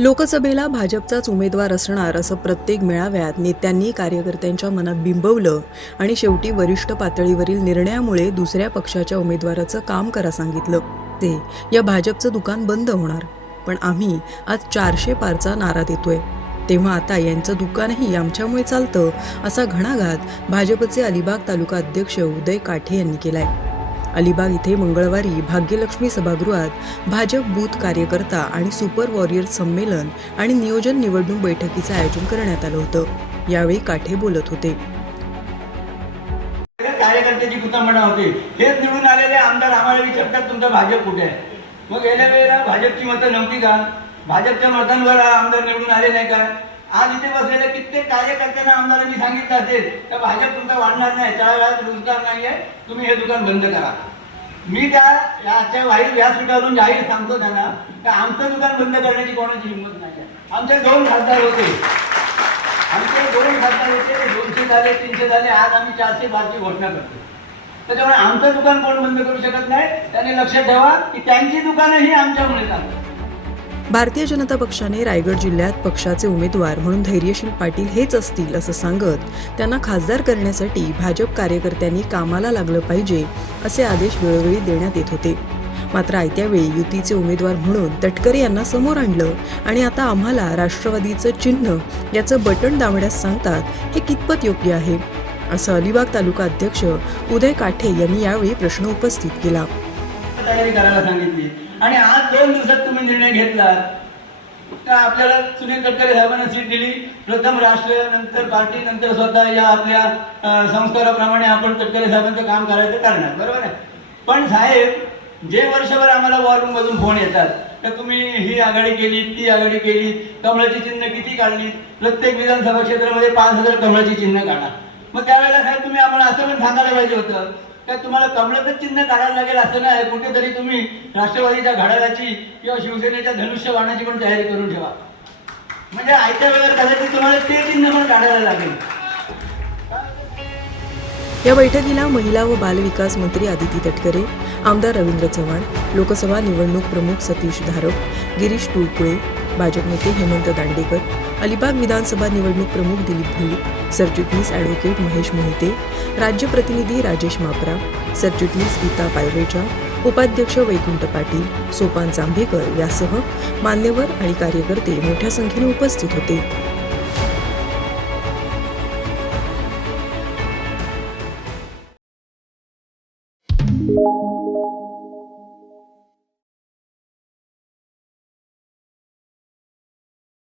लोकसभेला भाजपचाच उमेदवार असणार असं प्रत्येक मेळाव्यात नेत्यांनी कार्यकर्त्यांच्या मनात बिंबवलं आणि शेवटी वरिष्ठ पातळीवरील निर्णयामुळे दुसऱ्या पक्षाच्या उमेदवाराचं काम करा सांगितलं. ते या भाजपचं दुकान बंद होणार पण आम्ही आज चारशे पारचा नारा देतोय. तेव्हा आता यांचं दुकानही आमच्यामुळे चालतं असा घणाघात भाजपचे अलिबाग तालुका अध्यक्ष उदय काठे यांनी केलाय. अलिबाग इथे मंगळवारी भाग्यलक्ष्मी सभागृहात भाजप बूथ कार्यकर्ता आणि सुपर वॉरियर संमेलन आणि नियोजन निवडणूक बैठकीचं आयोजन करण्यात आलं होतं. यावेळी काठे बोलत होते. कार्यकर्त्याची होते. हेच निवडून आलेले आमदार आम्हाला विचारतात तुमचा भाजप कुठे आहे? मग गेल्या वेळेला भाजपची मतं नव्हती का? भाजपच्या मतांवर आमदार निवडून आले नाही का? आज इथे बसलेल्या कित्येक कार्यकर्त्यांना आमदारांनी सांगितलं असेल तर भाजप तुमचा वाढणार नाही त्यावेळेला रोजगार नाही आहे तुम्ही हे दुकान बंद करा. मी त्या याच्या वाईट व्यासपीठावरून जाहीर सांगतो त्यांना की आमचं दुकान बंद करण्याची कोणाची हिंमत नाही आहे? आमचे दोन खासदार होते. आमचे दोन खासदार होते दोनशे झाले तीनशे झाले आज आम्ही चारशे पाचशे घोषणा करतो. त्याच्यामुळे आमचं दुकान कोण बंद करू शकत नाही? त्याने लक्षात ठेवा की त्यांची दुकानं ही आमच्यामुळे चालतात. भारतीय जनता पक्षाने रायगड जिल्ह्यात पक्षाचे उमेदवार म्हणून धैर्यशील पाटील हेच असतील असं सांगत त्यांना खासदार करण्यासाठी भाजप कार्यकर्त्यांनी कामाला लागलं पाहिजे असे आदेश वेळोवेळी देण्यात येत होते. मात्र आयत्या वेळी युतीचे उमेदवार म्हणून तटकरे यांना समोर आणलं आणि आता आम्हाला राष्ट्रवादीचं चिन्ह याचं बटण दाबण्यास सांगतात हे कितपत योग्य आहे? असं अलिबाग तालुका अध्यक्ष उदय काठे यांनी यावेळी प्रश्न उपस्थित केला. तयारी करायला सांगितली. आणि आज दोन दिवसात तुम्ही निर्णय घेतला. का आपल्याला सुनील तटकरे साहेबांना सीट दिली? प्रथम राष्ट्र नंतर पार्टी नंतर स्वतः या आपल्या संस्काराप्रमाणे आपण तटकरे साहेबांचं काम करायचं करणार. बरोबर आहे? पण साहेब जे वर्षभर आम्हाला वॉरूम मधून फोन येतात तर तुम्ही ही आघाडी केली ती आघाडी केली कमळाची चिन्ह किती काढली? प्रत्येक विधानसभा क्षेत्रामध्ये पाच हजार कमळाची चिन्ह काढा. मग त्यावेळेला साहेब तुम्ही आम्हाला असं पण सांगायला पाहिजे होतं का तुम्हाला कमळाचं चिन्ह काढायला लागेल असं नाही. कुठेतरी तुम्ही राष्ट्रवादीच्या घड्याळाची किंवा शिवसेनेच्या धनुष्य बाणाची पण तयारी करून ठेवा. म्हणजे आयत्या वेळेला कदाचित तुम्हाला ते चिन्ह पण काढायला लागेल. या बैठकीला महिला व बालविकास मंत्री आदिती तटकरे आमदार रवींद्र चव्हाण लोकसभा निवडणूक प्रमुख सतीश धारक गिरीश टुळकुळे भाजप नेते हेमंत दांडेकर अलिबाग विधानसभा निवडणूक प्रमुख दिलीप भोईर सरचिटणीस ॲडव्होकेट महेश मोहिते राज्य प्रतिनिधी राजेश मापरा सरचिटणीस गीता पायरेचा उपाध्यक्ष वैकुंठ पाटील सोपान जांभेकर यासह मान्यवर आणि कार्यकर्ते मोठ्या संख्येने उपस्थित होते.